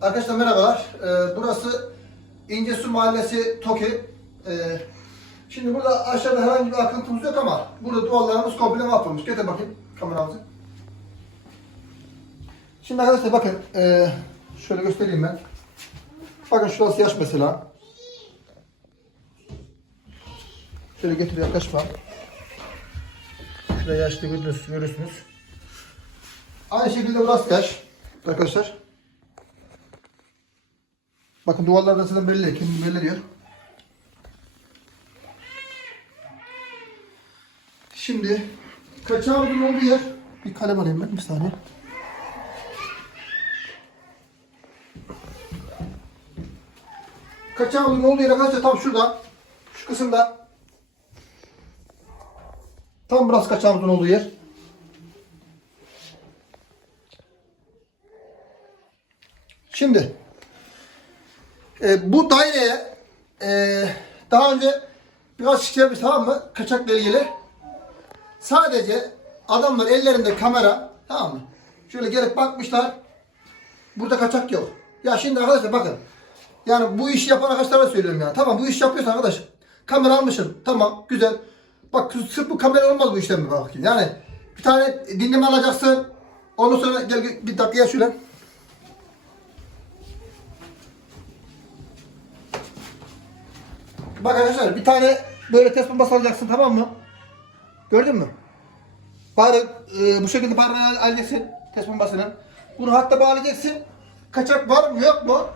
Arkadaşlar merhabalar. Ee, burası İncesu Mahallesi Toki. Ee, şimdi burada aşağıda herhangi bir akıntımız yok ama burada duvarlarımız komple mahvolmuş. Getir bakayım kameramızı. Şimdi arkadaşlar bakın ee, şöyle göstereyim ben. Bakın şurası yaş mesela. Şöyle getir yaklaşma. Şurada yaşlı görüyorsunuz. görüyorsunuz. Aynı şekilde burası yaş. Arkadaşlar. Bakın duvarlar arasında belli. Kendini belli diyor. Şimdi kaçağımızın olduğu yer bir kalem alayım ben bir saniye. Kaçağımızın olduğu yer arkadaşlar tam şurada. Şu kısımda. Tam burası kaçağımızın olduğu yer. Şimdi e, bu daireye e, daha önce biraz şikayetmiş tamam mı? Kaçakla ilgili. Sadece adamlar ellerinde kamera tamam mı? Şöyle gelip bakmışlar. Burada kaçak yok. Ya şimdi arkadaşlar bakın. Yani bu işi yapan arkadaşlara söylüyorum ya. Tamam bu iş yapıyorsun arkadaş. Kamera almışsın. Tamam güzel. Bak sırf bu kamera olmaz bu işlem mi bak. Yani bir tane dinleme alacaksın. Ondan sonra gel, bir dakika şöyle. Bak arkadaşlar bir tane böyle test bombası alacaksın tamam mı? Gördün mü? Bari e, bu şekilde bari alacaksın test bombasını. Bunu hatta bağlayacaksın. Kaçak var mı yok mu?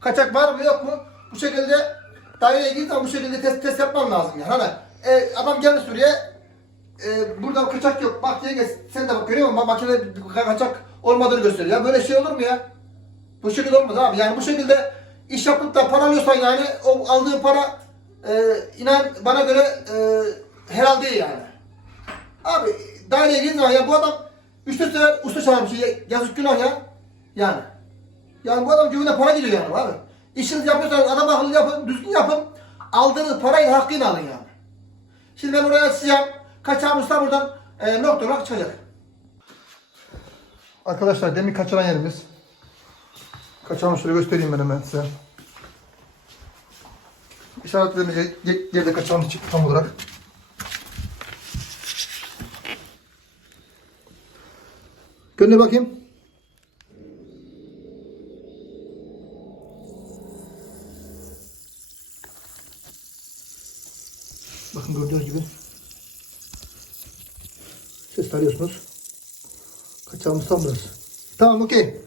Kaçak var mı yok mu? Bu şekilde daireye girdiğin zaman bu şekilde test, test yapman lazım yani. Hani e, adam geldi Suriye e, burada kaçak yok. Bak yenge sen de bak görüyor musun? Makine kaçak olmadığını gösteriyor. Ya böyle şey olur mu ya? Bu şekilde olmaz abi. Yani bu şekilde iş yapıp da para alıyorsan yani o aldığın para e, inan bana göre e, helal değil yani. Abi daireye girdiğin zaman ya bu adam 3 4 sefer usta çağırmış. ya- Yazık günah ya. Yani. Yani bu adam cebine para giriyor yani abi. İşinizi yapıyorsanız adam akıllı yapın, düzgün yapın. Aldığınız parayı hakkıyla alın yani. Şimdi ben oraya açacağım. Kaçağımız da buradan e, nokta olarak çıkacak. Arkadaşlar demin kaçıran yerimiz. Kaçağımı şöyle göstereyim ben hemen size. İşaretlerini geride kaçağımız çıktı tam olarak. Gönder bakayım. Bakın gördüğünüz gibi. Ses arıyorsunuz. Kaçağımız tam burası. Tamam okey.